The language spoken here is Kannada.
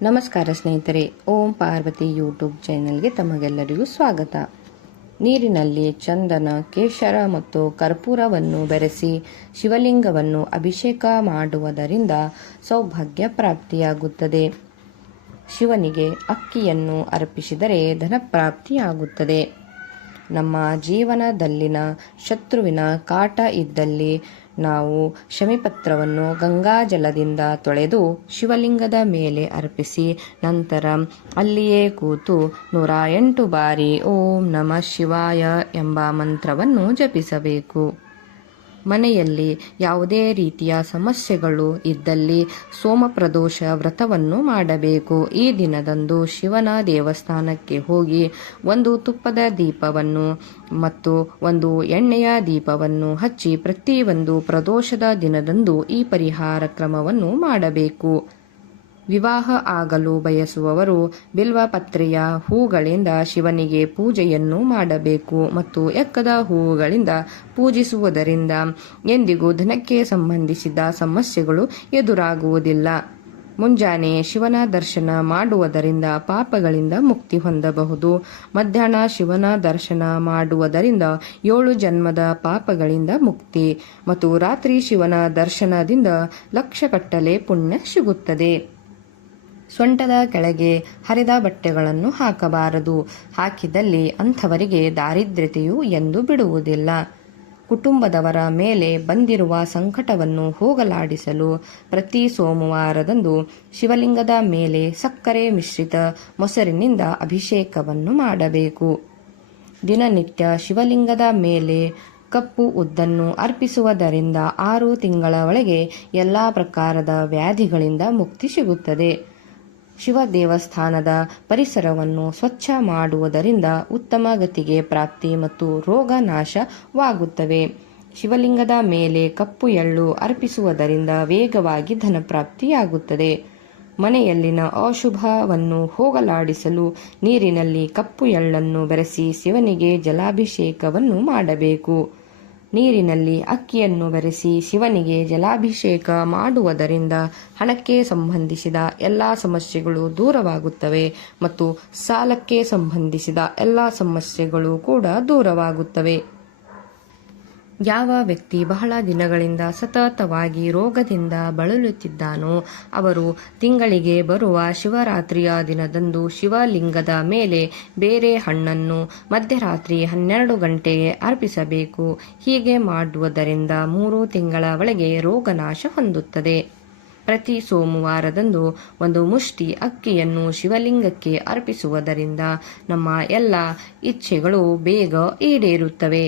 ನಮಸ್ಕಾರ ಸ್ನೇಹಿತರೆ, ಓಂ ಪಾರ್ವತಿ ಯೂಟ್ಯೂಬ್ ಚಾನೆಲ್ಗೆ ತಮಗೆಲ್ಲರಿಗೂ ಸ್ವಾಗತ. ನೀರಿನಲ್ಲಿ ಚಂದನ, ಕೇಶರ ಮತ್ತು ಕರ್ಪೂರವನ್ನು ಬೆರೆಸಿ ಶಿವಲಿಂಗವನ್ನು ಅಭಿಷೇಕ ಮಾಡುವುದರಿಂದ ಸೌಭಾಗ್ಯ ಪ್ರಾಪ್ತಿಯಾಗುತ್ತದೆ. ಶಿವನಿಗೆ ಅಕ್ಕಿಯನ್ನು ಅರ್ಪಿಸಿದರೆ ಧನಪ್ರಾಪ್ತಿಯಾಗುತ್ತದೆ. ನಮ್ಮ ಜೀವನದಲ್ಲಿನ ಶತ್ರುವಿನ ಕಾಟ ಇದ್ದಲ್ಲಿ ನಾವು ಶಮಿಪತ್ರವನ್ನು ಗಂಗಾಜಲದಿಂದ ತೊಳೆದು ಶಿವಲಿಂಗದ ಮೇಲೆ ಅರ್ಪಿಸಿ ನಂತರ ಅಲ್ಲಿಯೇ ಕೂತು 108 ಬಾರಿ ಓಂ ನಮಃ ಶಿವಾಯ ಎಂಬ ಮಂತ್ರವನ್ನು ಜಪಿಸಬೇಕು. ಮನೆಯಲ್ಲಿ ಯಾವುದೇ ರೀತಿಯ ಸಮಸ್ಯೆಗಳು ಇದ್ದಲ್ಲಿ ಸೋಮಪ್ರದೋಷ ವ್ರತವನ್ನು ಮಾಡಬೇಕು. ಈ ದಿನದಂದು ಶಿವನ ದೇವಸ್ಥಾನಕ್ಕೆ ಹೋಗಿ ಒಂದು ತುಪ್ಪದ ದೀಪವನ್ನು ಮತ್ತು ಒಂದು ಎಣ್ಣೆಯ ದೀಪವನ್ನು ಹಚ್ಚಿ ಪ್ರತಿಯೊಂದು ಪ್ರದೋಷದ ದಿನದಂದು ಈ ಪರಿಹಾರ ಕ್ರಮವನ್ನು ಮಾಡಬೇಕು. ವಿವಾಹ ಆಗಲು ಬಯಸುವವರು ಬಿಲ್ವಪತ್ರೆಯ ಹೂಗಳಿಂದ ಶಿವನಿಗೆ ಪೂಜೆಯನ್ನು ಮಾಡಬೇಕು ಮತ್ತು ಎಕ್ಕದ ಹೂವುಗಳಿಂದ ಪೂಜಿಸುವುದರಿಂದ ಎಂದಿಗೂ ಧನಕ್ಕೆ ಸಂಬಂಧಿಸಿದ ಸಮಸ್ಯೆಗಳು ಎದುರಾಗುವುದಿಲ್ಲ. ಮುಂಜಾನೆ ಶಿವನ ದರ್ಶನ ಮಾಡುವುದರಿಂದ ಪಾಪಗಳಿಂದ ಮುಕ್ತಿ ಹೊಂದಬಹುದು. ಮಧ್ಯಾಹ್ನ ಶಿವನ ದರ್ಶನ ಮಾಡುವುದರಿಂದ 7 ಜನ್ಮದ ಪಾಪಗಳಿಂದ ಮುಕ್ತಿ ಮತ್ತು ರಾತ್ರಿ ಶಿವನ ದರ್ಶನದಿಂದ ಲಕ್ಷಗಟ್ಟಲೆ ಪುಣ್ಯ ಸಿಗುತ್ತದೆ. ಸೊಂಟದ ಕೆಳಗೆ ಹರಿದ ಬಟ್ಟೆಗಳನ್ನು ಹಾಕಬಾರದು. ಹಾಕಿದಲ್ಲಿ ಅಂಥವರಿಗೆ ದಾರಿದ್ರ್ಯತೆಯು ಎಂದು ಬಿಡುವುದಿಲ್ಲ. ಕುಟುಂಬದವರ ಮೇಲೆ ಬಂದಿರುವ ಸಂಕಟವನ್ನು ಹೋಗಲಾಡಿಸಲು ಪ್ರತಿ ಸೋಮವಾರದಂದು ಶಿವಲಿಂಗದ ಮೇಲೆ ಸಕ್ಕರೆ ಮಿಶ್ರಿತ ಮೊಸರಿನಿಂದ ಅಭಿಷೇಕವನ್ನು ಮಾಡಬೇಕು. ದಿನನಿತ್ಯ ಶಿವಲಿಂಗದ ಮೇಲೆ ಕಪ್ಪು ಉದ್ದನ್ನು ಅರ್ಪಿಸುವುದರಿಂದ 6 ತಿಂಗಳ ಒಳಗೆ ಎಲ್ಲ ಪ್ರಕಾರದ ವ್ಯಾಧಿಗಳಿಂದ ಮುಕ್ತಿ ಸಿಗುತ್ತದೆ. ಶಿವ ದೇವಸ್ಥಾನದ ಪರಿಸರವನ್ನು ಸ್ವಚ್ಛ ಮಾಡುವುದರಿಂದ ಉತ್ತಮ ಗತಿಗೆ ಪ್ರಾಪ್ತಿ ಮತ್ತು ರೋಗ ನಾಶವಾಗುತ್ತವೆ. ಶಿವಲಿಂಗದ ಮೇಲೆ ಕಪ್ಪು ಎಳ್ಳು ಅರ್ಪಿಸುವುದರಿಂದ ವೇಗವಾಗಿ ಧನಪ್ರಾಪ್ತಿಯಾಗುತ್ತದೆ. ಮನೆಯಲ್ಲಿನ ಅಶುಭವನ್ನು ಹೋಗಲಾಡಿಸಲು ನೀರಿನಲ್ಲಿ ಕಪ್ಪು ಎಳ್ಳನ್ನು ಬೆರೆಸಿ ಶಿವನಿಗೆ ಜಲಾಭಿಷೇಕವನ್ನು ಮಾಡಬೇಕು. ನೀರಿನಲ್ಲಿ ಅಕ್ಕಿಯನ್ನು ಬೆರೆಸಿ ಶಿವನಿಗೆ ಜಲಾಭಿಷೇಕ ಮಾಡುವುದರಿಂದ ಹಣಕ್ಕೆ ಸಂಬಂಧಿಸಿದ ಎಲ್ಲ ಸಮಸ್ಯೆಗಳು ದೂರವಾಗುತ್ತವೆ ಮತ್ತು ಸಾಲಕ್ಕೆ ಸಂಬಂಧಿಸಿದ ಎಲ್ಲ ಸಮಸ್ಯೆಗಳು ಕೂಡ ದೂರವಾಗುತ್ತವೆ. ಯಾವ ವ್ಯಕ್ತಿ ಬಹಳ ದಿನಗಳಿಂದ ಸತತವಾಗಿ ರೋಗದಿಂದ ಬಳಲುತ್ತಿದ್ದಾನೋ ಅವರು ತಿಂಗಳಿಗೆ ಬರುವ ಶಿವರಾತ್ರಿಯ ದಿನದಂದು ಶಿವಲಿಂಗದ ಮೇಲೆ ಬೇರೆ ಹಣ್ಣನ್ನು ಮಧ್ಯರಾತ್ರಿ 12 ಗಂಟೆಗೆ ಅರ್ಪಿಸಬೇಕು. ಹೀಗೆ ಮಾಡುವುದರಿಂದ 3 ತಿಂಗಳ ಒಳಗೆ ರೋಗನಾಶ ಹೊಂದುತ್ತದೆ. ಪ್ರತಿ ಸೋಮವಾರದಂದು ಒಂದು ಮುಷ್ಟಿ ಅಕ್ಕಿಯನ್ನು ಶಿವಲಿಂಗಕ್ಕೆ ಅರ್ಪಿಸುವುದರಿಂದ ನಮ್ಮ ಎಲ್ಲ ಇಚ್ಛೆಗಳು ಬೇಗ ಈಡೇರುತ್ತವೆ.